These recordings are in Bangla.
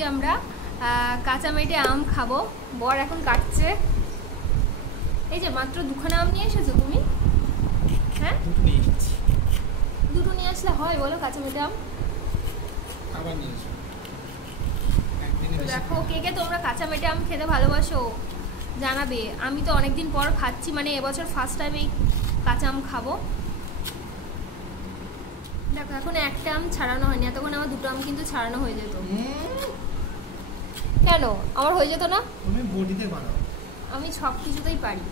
আজকে আমরা কাঁচা মেটে আম খাবো। বর এখন কাটছে। এই যে মাত্র দুখানা আম নিয়ে এসেছো তুমি? হ্যাঁ, দুটো নিয়ে আসলে হয় বলো? কাঁচা মেটে আম আবার নিয়ে এসো। দেখো কে কে তোমরা কাঁচা মেটে আম খেতে ভালোবাসো জানাবে। আমি তো অনেকদিন পর খাচ্ছি, মানে এবছর ফার্স্ট টাইম এই কাঁচা আম খাবো। দেখো এখন একটা আম ছাড়ানো হয়নি, এতক্ষণ আমার দুটো আম কিন্তু ছাড়ানো হয়ে যেত। কেন আমার হয়ে যেত না? তুমি বডিতে বানাও। আমি সব কিছুতেই পারি,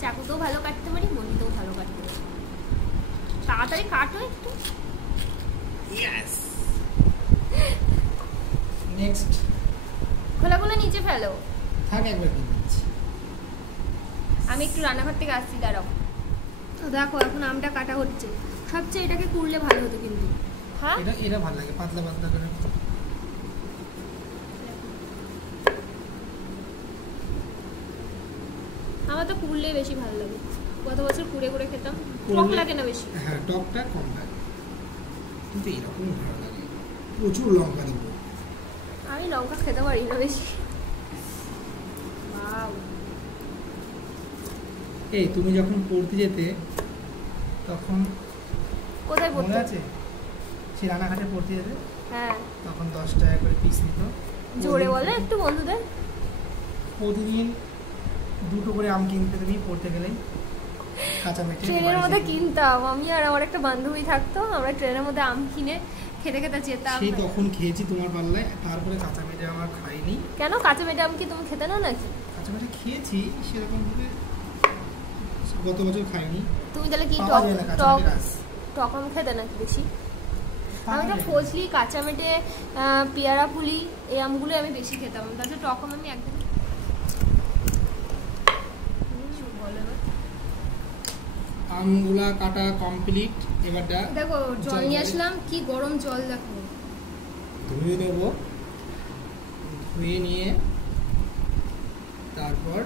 চাকুতেও ভালো কাটতে পারি, বডিতেও ভালো কাটতে পারি। তাড়াতাড়ি কাটো একটু। ইয়েস। নেক্সট। খোলাগুলো নিচে ফেলো। থাক একবার নিচ্ছি। আমি একটু রান্নাঘর থেকে আসছি, দাঁড়াও। তো দেখো এখন আমটা কাটা হচ্ছে। সবচেয়ে এটাকে কুড়লে ভালো হতো কিন্তু। হ্যাঁ এটা ভালো লাগে, পাতলা পাতলা করে। আমার তো কুড়লে বেশি ভালো লাগে। গত বছর কুড়ে কুড়ে খেতাম, টক লাগে না বেশি। হ্যাঁ টকটা কম লাগে, কিন্তু এরকম ভালো লাগে। প্রচুর লঙ্কা দেবো। আমি লঙ্কা খেতে পারি না বেশি। ওয়াও। এই তুমি যখন পড়তে যেতে তখন কোথায় পড়তে? মনে আছে সেই রানাঘাটে পড়তে যেতে? হ্যাঁ। তখন 10 টাকা করে পিস নিত। জোরে বলে একটু বন্ধুদের। প্রতিদিন দুটো করে আম কিনতে তুমি পড়তে গেলেই। কাঁচা মেটে ট্রেনের মধ্যে কিনতাম আমি আর আমার একটা বান্ধবী থাকতো, আমরা ট্রেনের মধ্যে আম কিনে খেতে খেতে যেতাম। সেই তখন খেয়েছি তোমার পাল্লায়, তারপরে কাঁচা মেটে আমার খাইনি। কেন কাঁচা মেটে আম কি তুমি খেতে নাও নাকি? কাঁচা মেটে খেয়েছি সেরকম ভাবে, গত বছর খাইনি। তুমি তাহলে কি পাওয়া যায় না কাঁচা টক মেটে গাছ। টক আম খেতে নাকি বেশি? আমি তো ফজলি, কাঁচা মেটে, পেয়ারা পুলি এই আমগুলো আমি বেশি খেতাম। তাছাড়া টক আম আমি একদম। আমগুলা কাটা কমপ্লিট। এবার দেখো জল নিয়ে আসলাম, কি গরম জল দেখো। ধুয়ে নেব, ধুয়ে নিয়ে তারপর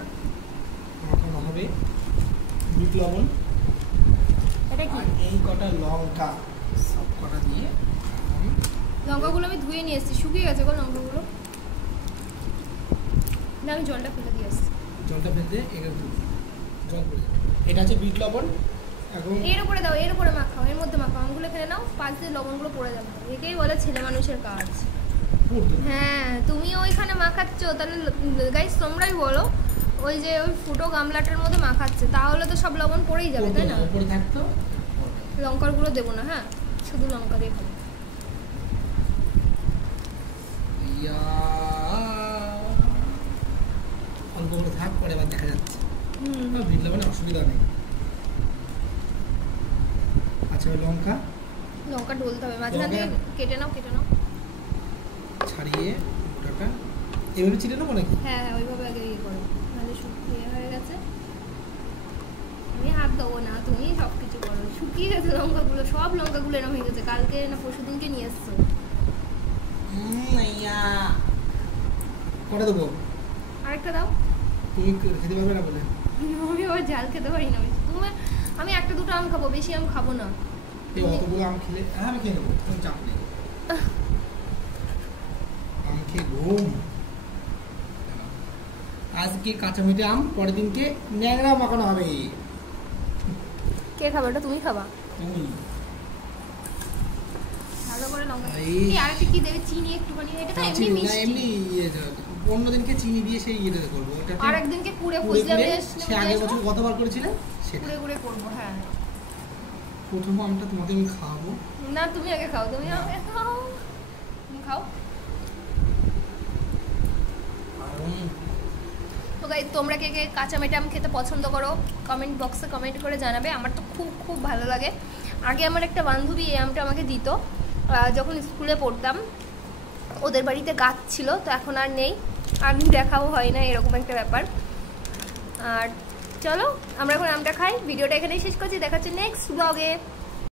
মাখানো হবে বিট লবণ। এটা কি? এই কটা লঙ্কা সব কটা দিয়ে। লঙ্কাগুলো আমি ধুয়ে নিয়ে এসেছি, শুকিয়ে গেছে গো লঙ্কাগুলো। না আমি জলটা ফেলে দিয়ে আসছি। জলটা ফেলতে একটু জল পড়ে যাবে। এটা হচ্ছে বিট লবণ। এখন এর উপরে দাও, এর উপরে মাখাও, এর মধ্যে মাখাও। আমগুলো ফেলে নাও, পাশ দিয়ে লবণগুলো পড়ে যাবে। একেই বলে ছেলে মানুষের কাজ। হ্যাঁ তুমিও ওইখানে মাখাচ্ছ, তাহলে গাইস তোমরাই বলো। ওই যে ওই ফুটো গামলাটার মধ্যে মাখাচ্ছে, তাহলে তো সব লবণ পড়েই যাবে, তাই না? উপরে থাকতো। লঙ্কার গুঁড়ো দেবো না, হ্যাঁ শুধু লঙ্কা দিয়ে খাবো। অল্প করে থাক, পরে আবার দেখা যাচ্ছে। বিট লবণে অসুবিধা নেই। আচ্ছা লঙ্কা ডলতে হবে, মাঝে মাঝে কেটে নাও ছাড়িয়ে ওটাটা এভাবে চিড়ে নেবো নাকি? হ্যাঁ ওইভাবে আগে ইয়ে করো, নাহলে শুকিয়ে হয়ে গেছে। আমি হাত দেবো না, তুমি সব কিছু করো। শুকিয়ে গেছে লঙ্কাগুলো, সব লঙ্কাগুলো এরকম হয়ে গেছে। কালকে না পরশু দিনকে নিয়ে এসছো। কটা দেবো? আরেকটা দাও। তুমি খেতে পারবে না বলে? আমি আবার ঝাল খেতে পারি না। আমি একটা দুটো আম খাবো, বেশি আম খাবো না। অতগুলো আম খেলে আমি খেয়ে নেবো, তুমি চাপ নেই। আম খেয়ে ঘুম। আজকে কাঁচা মিঠে আম, পরের দিনকে ন্যাংরা মাখানো হবে। কে খাবে ওটা? তুমি খাবা? তুমি ভালো করে লঙ্কা। আরেকটা কি দেবে? চিনি একটুখানি। এটা তো এমনি মিষ্টি। এমনি অন্যদিনকে চিনি দিয়ে সেই ইয়েটা করবো। আর একদিনকে কুড়ে ফজলা বেশ সে আগের বছর কতবার করেছিলে সেটা কুড়ে করবো। হ্যাঁ প্রথম আমটা তোমাকে আমি খাওয়াবো। না তুমি আগে খাও, তুমি আগে খাও, তুমি খাও। তো গাইস তোমরা কে কে কাঁচা মেটে আম খেতে পছন্দ করো কমেন্ট বক্সে কমেন্ট করে জানাবে। আমার তো খুব খুব ভালো লাগে। আগে আমার একটা বান্ধবী এই আমটা আমাকে দিত যখন স্কুলে পড়তাম। ওদের বাড়িতে গাছ ছিল, তো এখন আর নেই, আর দেখাও হয় না, এরকম একটা ব্যাপার। আর চলো আমরা এখন আমটা খাই। ভিডিওটা এখানেই শেষ করছি, দেখা হচ্ছে নেক্সট ব্লগে।